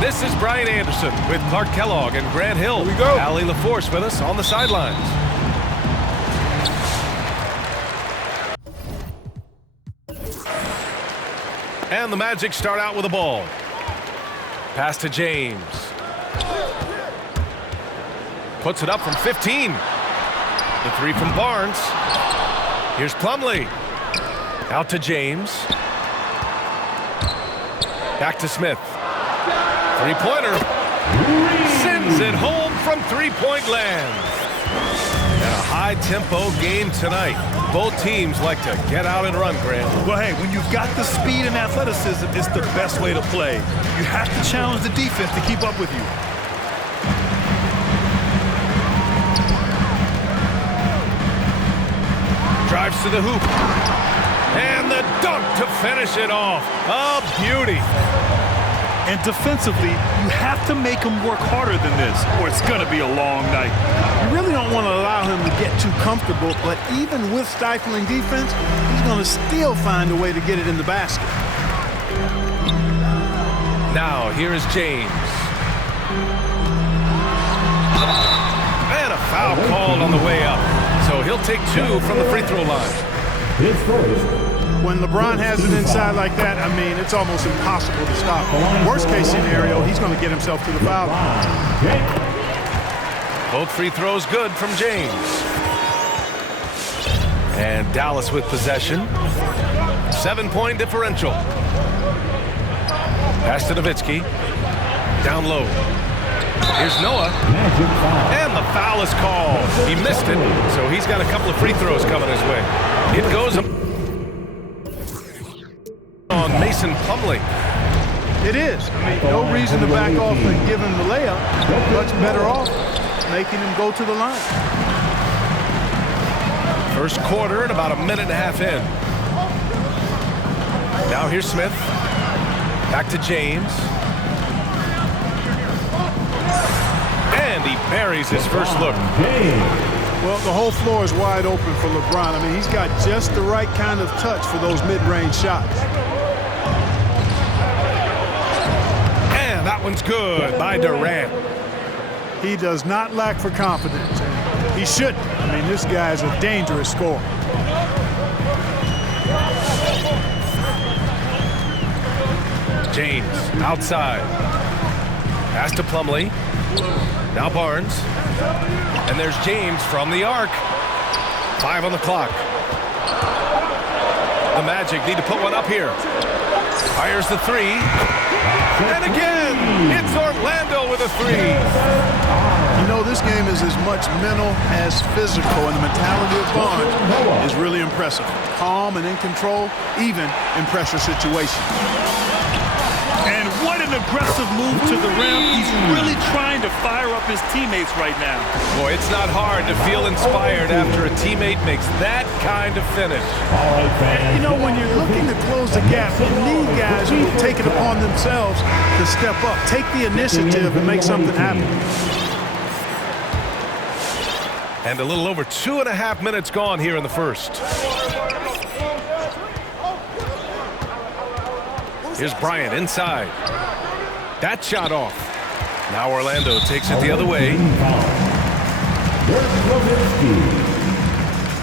This is Brian Anderson with Clark Kellogg and Grant Hill. Here we go. Allie LaForce with us on the sidelines. And the Magic start out with a ball. Pass to James. Puts it up from 15. The three from Barnes. Here's Plumlee. Out to James. Back to Smith. Three-pointer. Sends it home from three-point land. And a high-tempo game tonight. Both teams like to get out and run, Grant. Well, hey, when you've got the speed and athleticism, it's the best way to play. You have to challenge the defense to keep up with you. Drives to the hoop. And the dunk to finish it off. A beauty. And defensively, you have to make him work harder than this, or it's going to be a long night. You really don't want to allow him to get too comfortable, but even with stifling defense, he's going to still find a way to get it in the basket. Now, here is James. And a foul called on the way up. So he'll take two from the free throw line. His first. When LeBron has it inside like that, I mean, it's almost impossible to stop. Worst case scenario, he's going to get himself to the foul line. Both free throws good from James. And Dallas with possession. 7-point differential. Pass to Nowitzki. Down low. Here's Noah. And the foul is called. He missed it, so he's got a couple of free throws coming his way. It goes on Mason Plumlee. It is. I mean, no reason to back off and give him the layup. Much better off making him go to the line. First quarter and about a minute and a half in. Now here's Smith. Back to James. And he buries his first look. Well, the whole floor is wide open for LeBron. I mean, he's got just the right kind of touch for those mid-range shots. And that one's good by Durant. He does not lack for confidence. And he shouldn't. I mean, this guy is a dangerous scorer. James outside. Pass to Plumlee. Now Barnes. And there's James from the arc. 5 on the clock. The Magic need to put one up here. Fires the three. And again, it's Orlando with a three. You know, this game is as much mental as physical, and the mentality of Barnes is really impressive. Calm and in control, even in pressure situations. And what an aggressive move to the rim. He's really trying to fire up his teammates right now. Boy, it's not hard to feel inspired after a teammate makes that kind of finish. All right, fans. You know, when you're looking to close the gap, you need guys who will take it upon themselves to step up, take the initiative, and make something happen. And a little over 2.5 minutes gone here in the first. Here's Bryant inside. That shot off. Now Orlando takes it the other way. Dirk Nowitzki.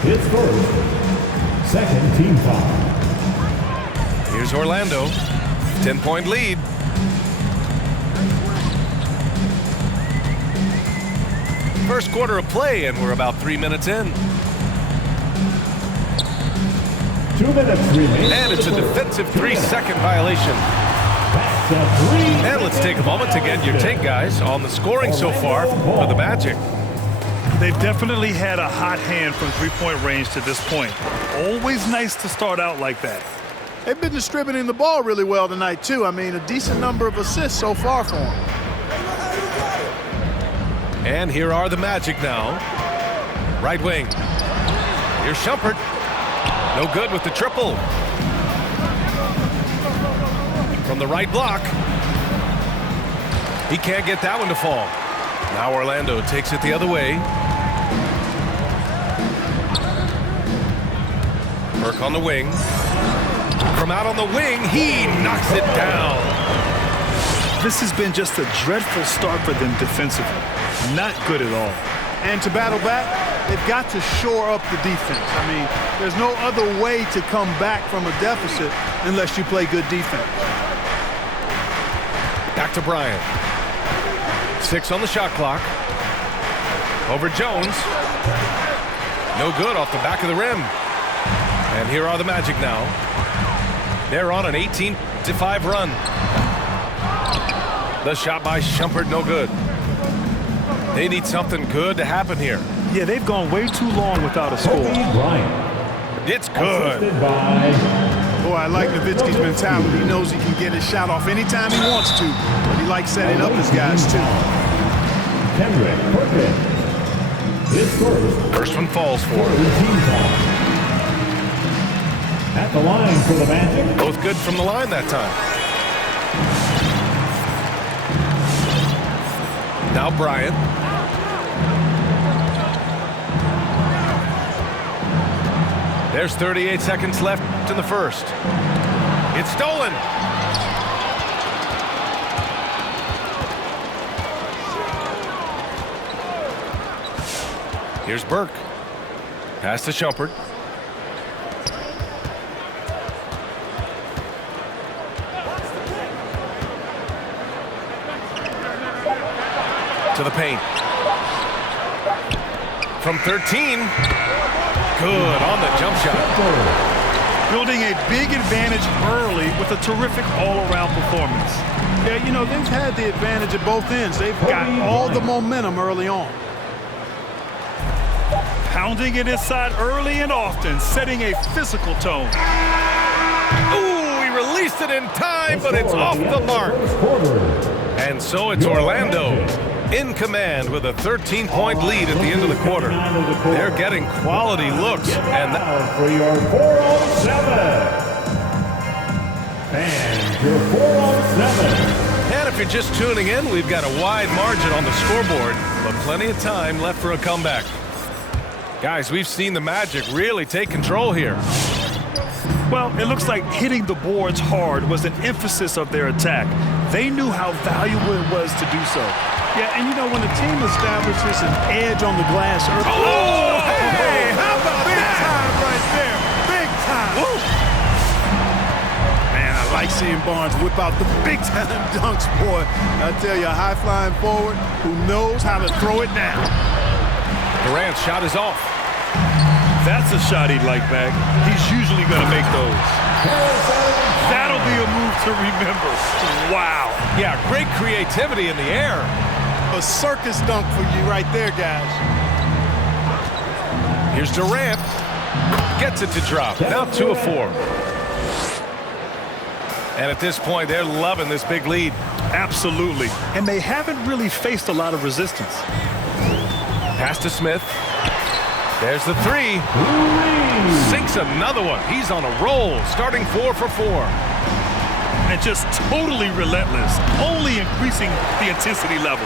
His first. Second team foul. Here's Orlando. 10-point lead. First quarter of play, and we're about 3 minutes in. 2 minutes remaining. And it's a defensive 3-second violation. And let's take a moment to get your take, guys, on the scoring so far for the Magic. They've definitely had a hot hand from three-point range to this point. Always nice to start out like that. They've been distributing the ball really well tonight, too. I mean, a decent number of assists so far for them. And here are the Magic now. Right wing. Here's Shumpert. No good with the triple. From the right block. He can't get that one to fall. Now Orlando takes it the other way. Burke on the wing. From out on the wing, he knocks it down. This has been just a dreadful start for them defensively. Not good at all. And to battle back, they've got to shore up the defense. I mean, there's no other way to come back from a deficit unless you play good defense. Back to Bryant. 6 on the shot clock. Over Jones. No good off the back of the rim. And here are the Magic now. They're on an 18-5 run. The shot by Shumpert, no good. They need something good to happen here. Yeah, they've gone way too long without a score. It's good. Boy, I like Nowitzki's mentality. He knows he can get his shot off anytime he wants to, but he likes setting up his guys too. Kendrick Perkins. His First one falls for him. At the line for the Magic. Both good from the line that time. Now Bryant. There's 38 seconds left in the first. It's stolen. Here's Burke. Pass to Shumpert. To the paint. From 13. Good on the jump shot. Building a big advantage early with a terrific all-around performance. Yeah, you know, they've had the advantage at both ends. They've got all the momentum early on. Pounding it inside early and often, setting a physical tone. Ooh, he released it in time, but it's off the mark. And so it's Orlando in command with a 13-point lead at the end of the quarter. They're getting quality looks. And for your 4-on-7. And your 4-on-7. And if you're just tuning in, we've got a wide margin on the scoreboard, but plenty of time left for a comeback. Guys, we've seen the Magic really take control here. Well, it looks like hitting the boards hard was an emphasis of their attack. They knew how valuable it was to do so. Yeah, and you know, when a team establishes an edge on the glass early. Oh, hey, how about big that? time right there. Big time. Woo. Man, I like seeing Barnes whip out the big-time dunks, boy. I tell you, a high-flying forward who knows how to throw it down. Durant's shot is off. That's a shot he'd like back. He's usually going to make those. That'll be a move to remember. Wow. Yeah, great creativity in the air. A circus dunk for you right there, guys. Here's Durant. Gets it to drop. Now 2 of 4. And at this point, they're loving this big lead. Absolutely. And they haven't really faced a lot of resistance. Pass to Smith. There's the 3. Sinks another one. He's on a roll, starting 4 for 4. And just totally relentless, only increasing the intensity level.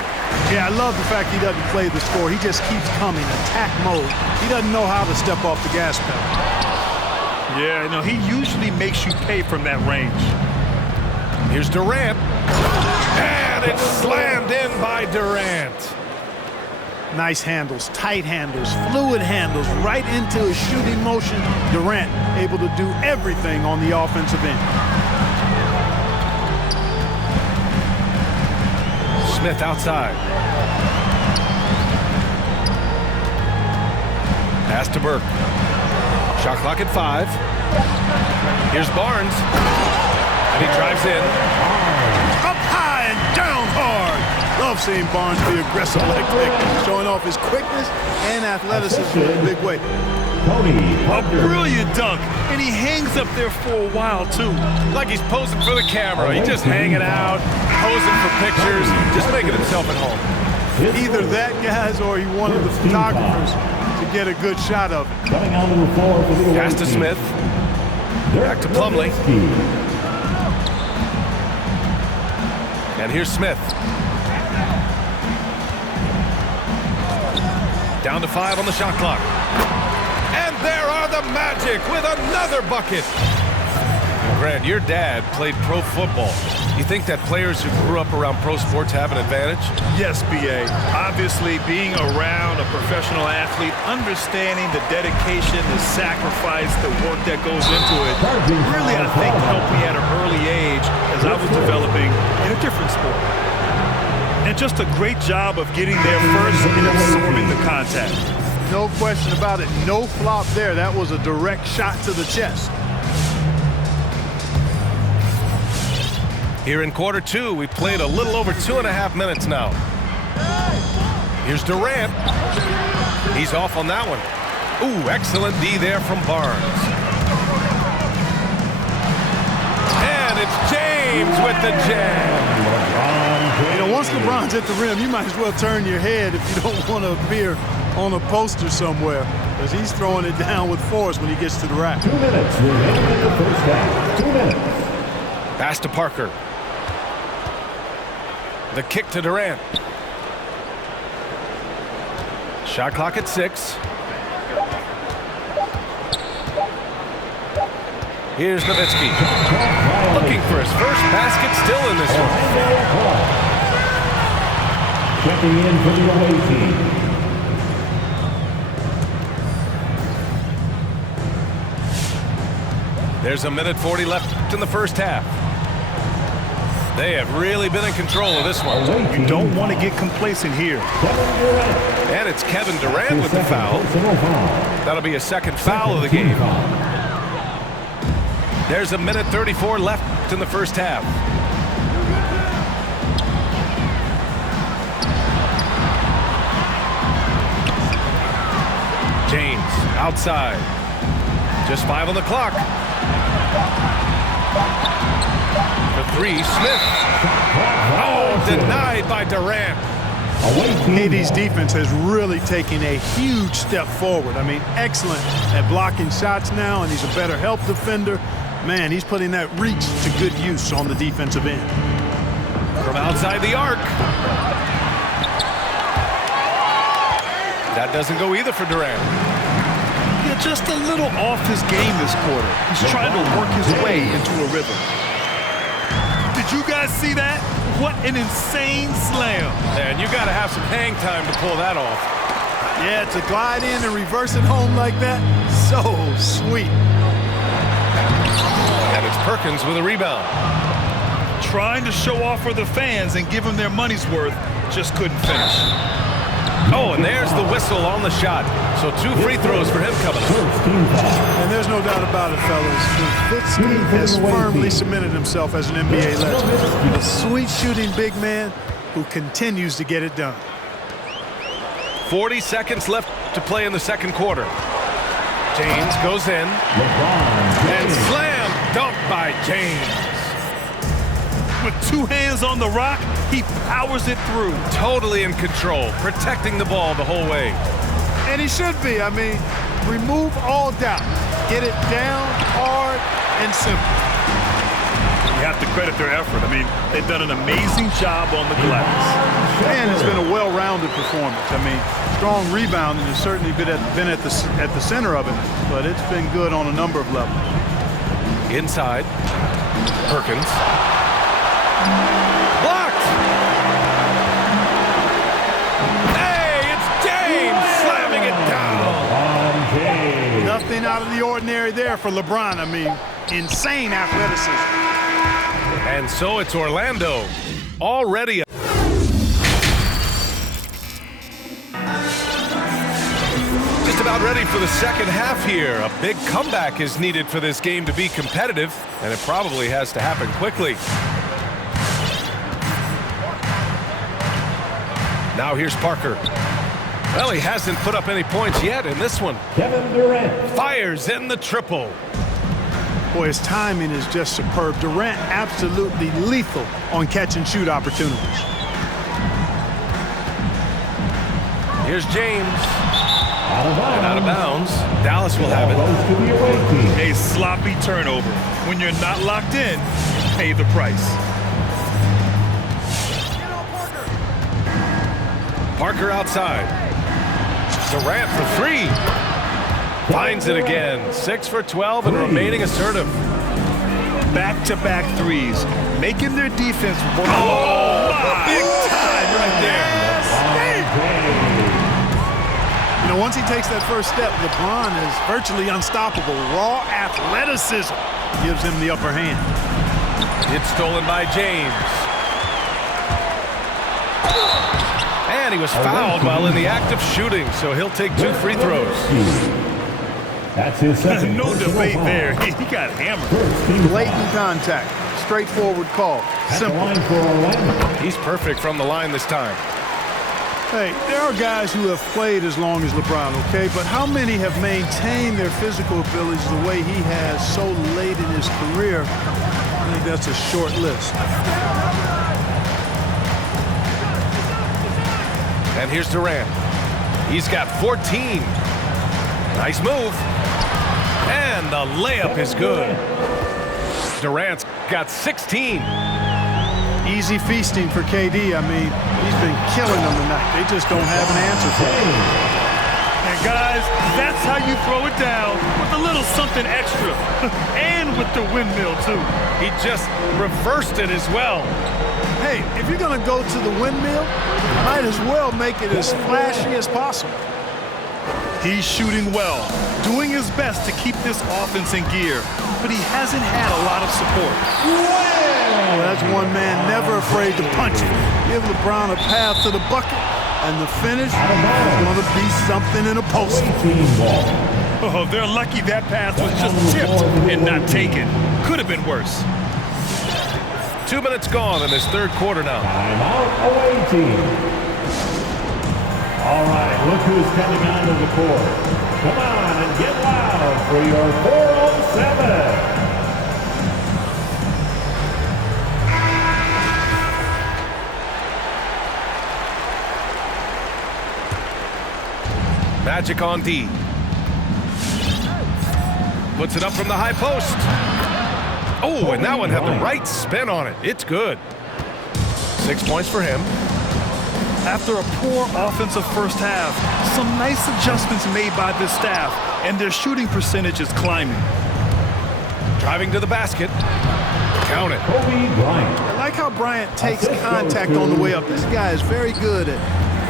Yeah, I love the fact he doesn't play the score. He just keeps coming, attack mode. He doesn't know how to step off the gas pedal. Yeah, you know, he usually makes you pay from that range. Here's Durant. And it's slammed in by Durant. Nice handles, tight handles, fluid handles, right into his shooting motion. Durant able to do everything on the offensive end. Smith outside. Pass to Burke. Shot clock at 5. Here's Barnes. And he drives in. Up high and down hard. Love seeing Barnes be aggressive like that, showing off his quickness and athleticism in a big way. A brilliant dunk, and he hangs up there for a while, too. Like he's posing for the camera. He's just hanging out, posing for pictures, just making himself at home. Either that, guys, or he wanted the photographers to get a good shot of it. Coming onto the floor for the Pass to Smith. Back to Plumlee. And here's Smith. Down to 5 on the shot clock. And there are the Magic with another bucket. Grant, your dad played pro football. You think that players who grew up around pro sports have an advantage? Yes, B.A. Obviously, being around a professional athlete, understanding the dedication, the sacrifice, the work that goes into it, really, I think, helped me at an early age as I was developing in a different sport. And just a great job of getting there first and absorbing the contact. No question about it. No flop there. That was a direct shot to the chest. Here in quarter two, we've played a little over 2.5 minutes now. Here's Durant. He's off on that one. Ooh, excellent D there from Barnes. And it's James with the jam. You know, once LeBron's at the rim, you might as well turn your head if you don't want to appear on a poster somewhere, because he's throwing it down with force when he gets to the rack. 2 minutes remaining in the first half. 2 minutes. Pass to Parker. The kick to Durant. Shot clock at 6. Here's Nowitzki. Looking for his first basket, still in this one. Checking in for the away team. There's a minute 40 left in the first half. They have really been in control of this one. You don't want to get complacent here. And it's Kevin Durant with the foul. That'll be a second foul of the game. There's a minute 34 left in the first half. James outside. Just 5 on the clock. For 3, Smith. Oh, denied by Durant. KD's defense has really taken a huge step forward. I mean, excellent at blocking shots now, and he's a better help defender. Man, he's putting that reach to good use on the defensive end. From outside the arc. That doesn't go either for Durant. Yeah, just a little off his game this quarter. He's trying to work his way into a rhythm. Did you guys see that? What an insane slam. And you got to have some hang time to pull that off. Yeah, to glide in and reverse it home like that, so sweet. And it's Perkins with a rebound. Trying to show off for the fans and give them their money's worth, just couldn't finish. Oh, and there's the whistle on the shot. So 2 free throws for him coming up. And there's no doubt about it, fellas. Nowitzki has firmly cemented himself as an NBA legend. A sweet shooting big man who continues to get it done. 40 seconds left to play in the second quarter. James goes in. And slam dunk by James. With 2 hands on the rock, he powers it through. Totally in control, protecting the ball the whole way. And he should be. I mean, remove all doubt. Get it down, hard, and simple. You have to credit their effort. I mean, they've done an amazing job on the glass. And it's been a well-rounded performance. I mean, strong rebounding has certainly been at the center of it, but it's been good on a number of levels. Inside, Perkins. Blocked! Hey, it's James slamming it down. Nothing out of the ordinary there for LeBron. I mean, insane athleticism. And so it's Orlando. Already. Just about ready for the second half here. A big comeback is needed for this game to be competitive, and it probably has to happen quickly. Now here's Parker. Well, he hasn't put up any points yet in this one. Kevin Durant fires in the triple. Boy, his timing is just superb. Durant absolutely lethal on catch and shoot opportunities. Here's James. And out of bounds. Dallas will have it. A sloppy turnover. When you're not locked in, pay the price. Parker outside. Durant for 3. Finds it again. 6 for 12 and remaining assertive. Back-to-back threes, making their defense work. Oh, big time right there. You know, once he takes that first step, LeBron is virtually unstoppable. Raw athleticism gives him the upper hand. It's stolen by James. And he was fouled while in the act of shooting, so he'll take 2 free throws. That's his second. No debate there. He got hammered. Blatant contact. Straightforward call. Simple. He's perfect from the line this time. Hey, there are guys who have played as long as LeBron, okay? But how many have maintained their physical abilities the way he has so late in his career? I think that's a short list. And here's Durant. He's got 14. Nice move. And the layup is good. Durant's got 16. Easy feasting for KD. I mean, he's been killing them tonight. They just don't have an answer for him. And guys, that's how you throw it down with a little something extra. And with the windmill, too. He just reversed it as well. Hey, if you're going to go to the windmill, might as well make it as flashy as possible. He's shooting well, doing his best to keep this offense in gear, but he hasn't had a lot of support. Well, that's one man never afraid to punch it. Give LeBron a path to the bucket, and the finish is going to be something in a post. Oh, they're lucky that pass was just tipped and not taken. Could have been worse. 2 minutes gone in this third quarter now. Timeout away team. All right, look who's coming onto the court. Come on and get loud for your 407. Magic on D. Puts it up from the high post. Oh, and that one had the right spin on it. It's good. 6 points for him. After a poor offensive first half, some nice adjustments made by this staff, and their shooting percentage is climbing. Driving to the basket. Count it. Kobe Bryant. I like how Bryant takes contact on the way up. This guy is very good at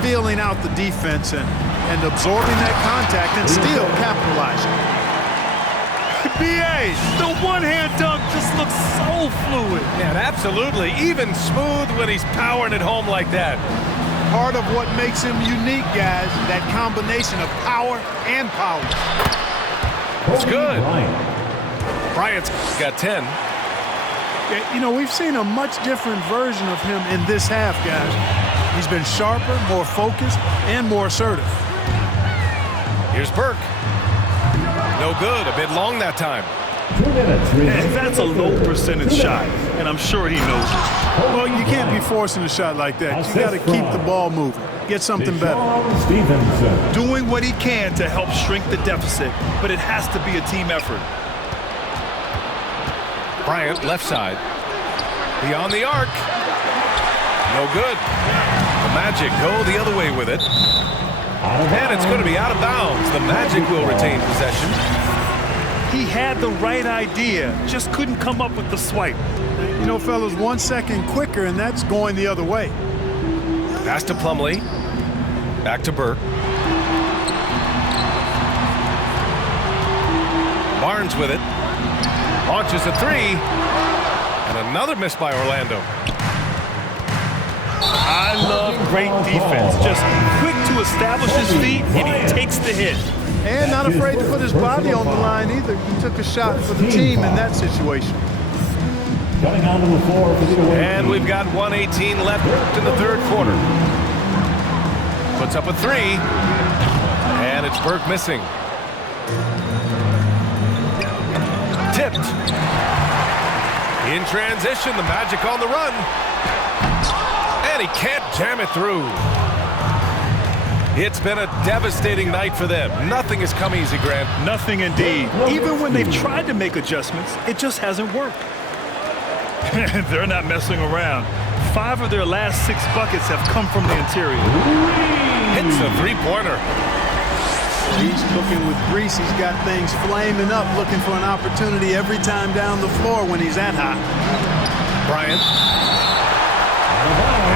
feeling out the defense and absorbing that contact and still capitalizing. B.A., the one-hand dunk just looks so fluid. Yeah, absolutely. Even smooth when he's powering it home like that. Part of what makes him unique, guys, that combination of power and power. It's good. Bryant's got 10. Yeah, you know, we've seen a much different version of him in this half, guys. He's been sharper, more focused, and more assertive. Here's Burke. No good. A bit long that time. 2 minutes. And that's a low percentage shot, and I'm sure he knows it. Well, you can't be forcing a shot like that. You got to keep the ball moving. Get something better. Stevenson. Doing what he can to help shrink the deficit, but it has to be a team effort. Bryant, left side. Beyond the arc. No good. The Magic go the other way with it. And it's going to be out of bounds. The Magic will retain possession. He had the right idea, just couldn't come up with the swipe. You know, fellas, 1 second quicker, and that's going the other way. Pass to Plumlee. Back to Burke. Barnes with it. Launches a three. And another miss by Orlando. I love great defense. Just quick to establish his feet, and he takes the hit. And not afraid to put his body on the line either. He took a shot for the team in that situation. Coming onto the floor for the away. And we've got 1:18 left in the third quarter. Puts up a three. And it's Burke missing. Tipped. In transition, the Magic on the run. And he can't jam it through. It's been a devastating night for them. Nothing has come easy, Grant. Nothing indeed. Even when they've tried to make adjustments, it just hasn't worked. They're not messing around. 5 of their last 6 buckets have come from the interior. Hits a three-pointer. He's cooking with grease. He's got things flaming up, looking for an opportunity every time down the floor when he's that hot. Bryant.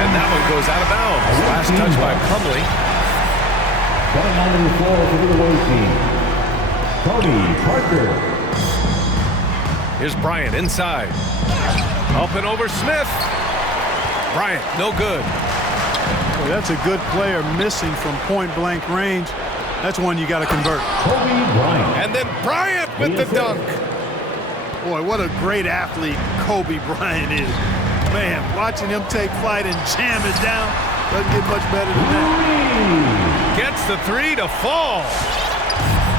And that one goes out of bounds. Last touch by Plumlee. Coming on the floor for the away team, Tony Parker. Here's Bryant inside. Up and over Smith. Bryant, no good. Boy, that's a good player missing from point-blank range. That's one you got to convert. Kobe Bryant. And then Bryant with the dunk. Boy, what a great athlete Kobe Bryant is. Man, watching him take flight and jam it down doesn't get much better than that. Gets the three to fall.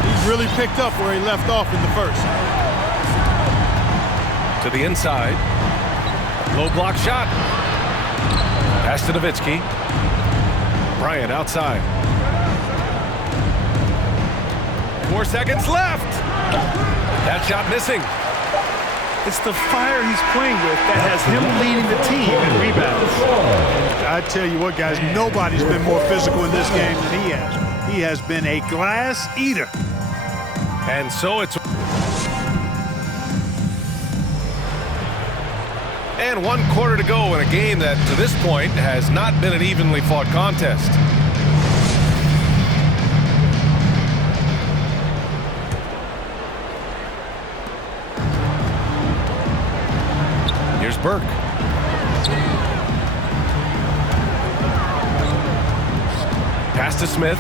He's really picked up where he left off in the first. To the inside. Low block shot. Pass to Nowitzki. Bryant outside. 4 seconds left. That shot missing. It's the fire he's playing with that has him leading the team in rebounds. I tell you what, guys, nobody's been more physical in this game than he has. He has been a glass eater. And so it's... And 1 quarter to go in a game that, to this point, has not been an evenly fought contest. Here's Burke. Pass to Smith.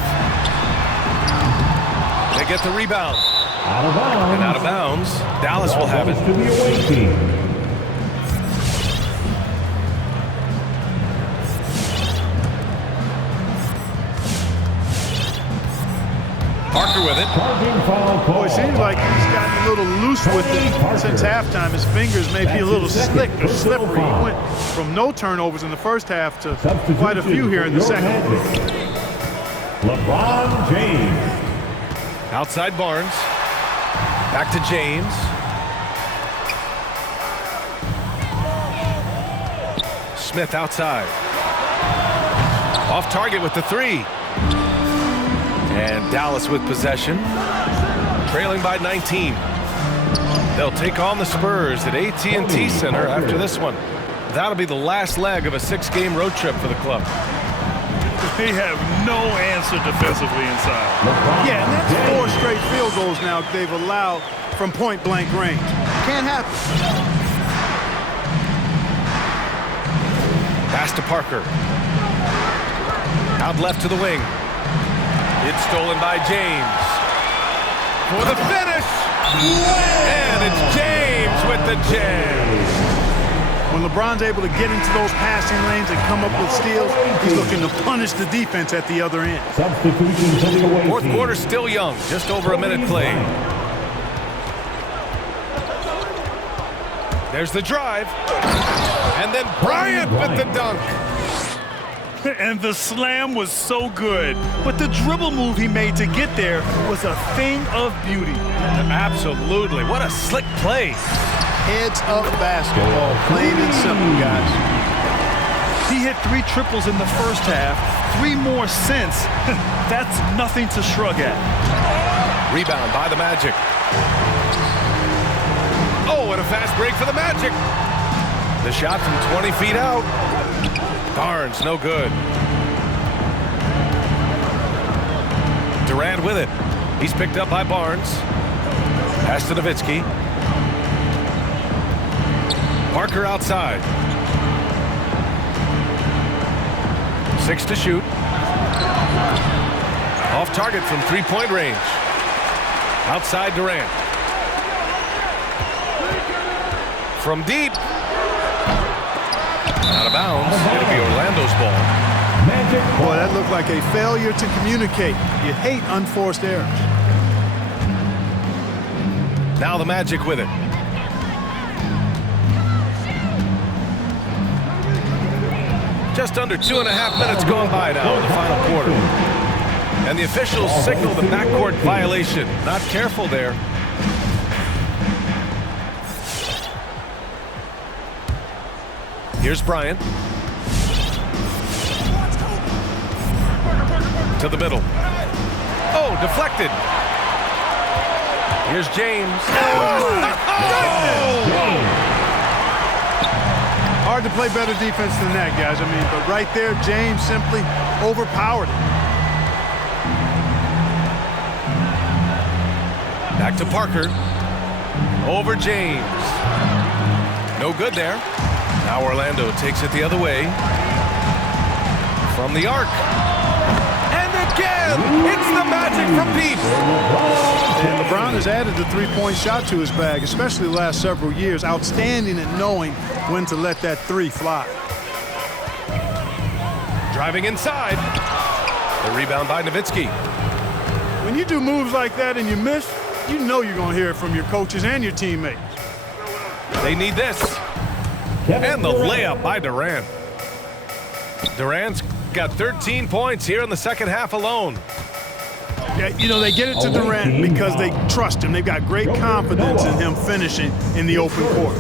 They get the rebound. Out of bounds. And out of bounds. Dallas will have it. To the away team. Parker with it. Boy, it seems like he's gotten a little loose with it since halftime. His fingers may be a little slick or slippery. He went from no turnovers in the first half to quite a few here in the second. LeBron James. Outside Barnes. Back to James. Smith outside. Off target with the three. And Dallas with possession, trailing by 19. They'll take on the Spurs at AT&T Center after this one. That'll be the last leg of a 6-game road trip for the club. They have no answer defensively inside. Yeah, and that's 4 straight field goals now they've allowed from point-blank range. Can't happen. Pass to Parker. Out left to the wing. It's stolen by James. For the finish! And it's James with the jam. When LeBron's able to get into those passing lanes and come up with steals, he's looking to punish the defense at the other end. Substitution for the away team. Fourth quarter still young, just over a minute played. There's the drive. And then Bryant with the dunk. And the slam was so good. But the dribble move he made to get there was a thing of beauty. Absolutely. What a slick play. Heads-up basketball, plain and simple, guys. He hit 3 triples in the first half, 3 more since. That's nothing to shrug at. Rebound by the Magic. Oh, and a fast break for the Magic. The shot from 20 feet out. Barnes, no good. Durant with it. He's picked up by Barnes. Pass to Nowitzki. Parker outside. 6 to shoot. Off target from 3-point range. Outside Durant. From deep. Out of bounds. It'll be Orlando's ball. Boy, that looked like a failure to communicate. You hate unforced errors. Now the Magic with it. Just under 2.5 minutes gone by now in the final quarter. And the officials signal the backcourt violation. Not careful there. Here's Bryant. To the middle. Oh, deflected. Here's James. Hard to play better defense than that, guys. I mean, but right there, James simply overpowered it. Back to Parker. Over James. No good there. Now Orlando takes it the other way. From the arc. And again, it's the magic from Pete. And LeBron has added the three-point shot to his bag, especially the last several years. Outstanding at knowing when to let that three fly. Driving inside. The rebound by Nowitzki. When you do moves like that and you miss, you know you're going to hear it from your coaches and your teammates. They need this. And the layup by Durant. Durant's got 13 points here in the second half alone. Yeah, you know, they get it to Durant because they trust him. They've got great confidence in him finishing in the open court.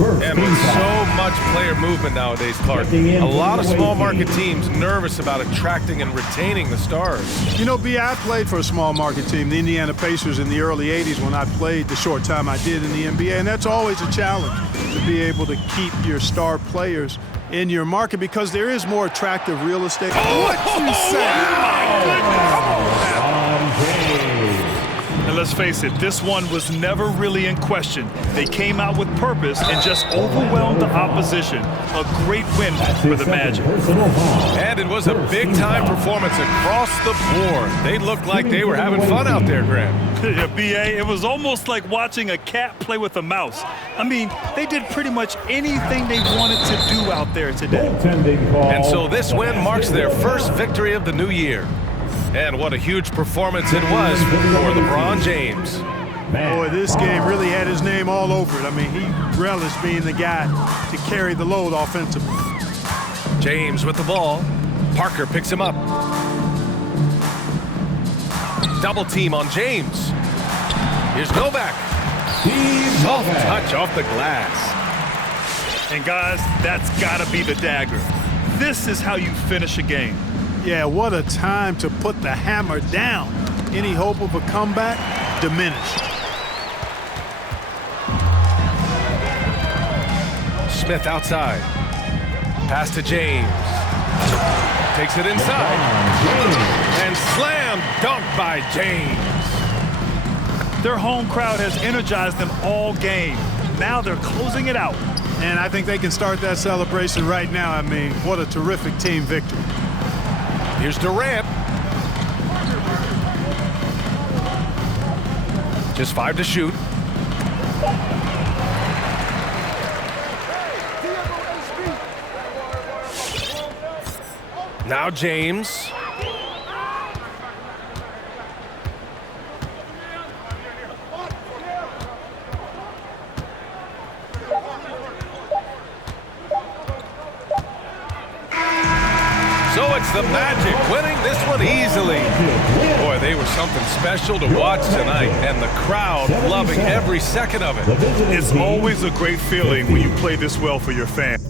And with so much player movement nowadays, Clark, a lot of small market teams nervous about attracting and retaining the stars. You know, B, I played for a small market team, the Indiana Pacers, in the early 80s when I played the short time I did in the NBA, and that's always a challenge to be able to keep your star players in your market because there is more attractive real estate. What you say? And let's face it, this one was never really in question. They came out with purpose and just overwhelmed the opposition. A great win for the Magic. And it was a big-time performance across the board. They looked like they were having fun out there, Grant. Yeah, B.A., it was almost like watching a cat play with a mouse. I mean, they did pretty much anything they wanted to do out there today. And so this win marks their first victory of the new year. And what a huge performance it was for LeBron James. Boy, this game really had his name all over it. I mean, he relished being the guy to carry the load offensively. James with the ball. Parker picks him up. Double team on James. Here's Novak. Soft touch off the glass. And guys, that's got to be the dagger. This is how you finish a game. Yeah, what a time to put the hammer down. Any hope of a comeback diminished. Smith outside. Pass to James. Takes it inside. And slam dunk by James. Their home crowd has energized them all game. Now they're closing it out. And I think they can start that celebration right now. I mean, what a terrific team victory. Here's Durant. Just 5 to shoot. Now James. So it's the Magic winning this one easily. Boy, they were something special to watch tonight, and the crowd loving every second of it. It's always a great feeling when you play this well for your fans.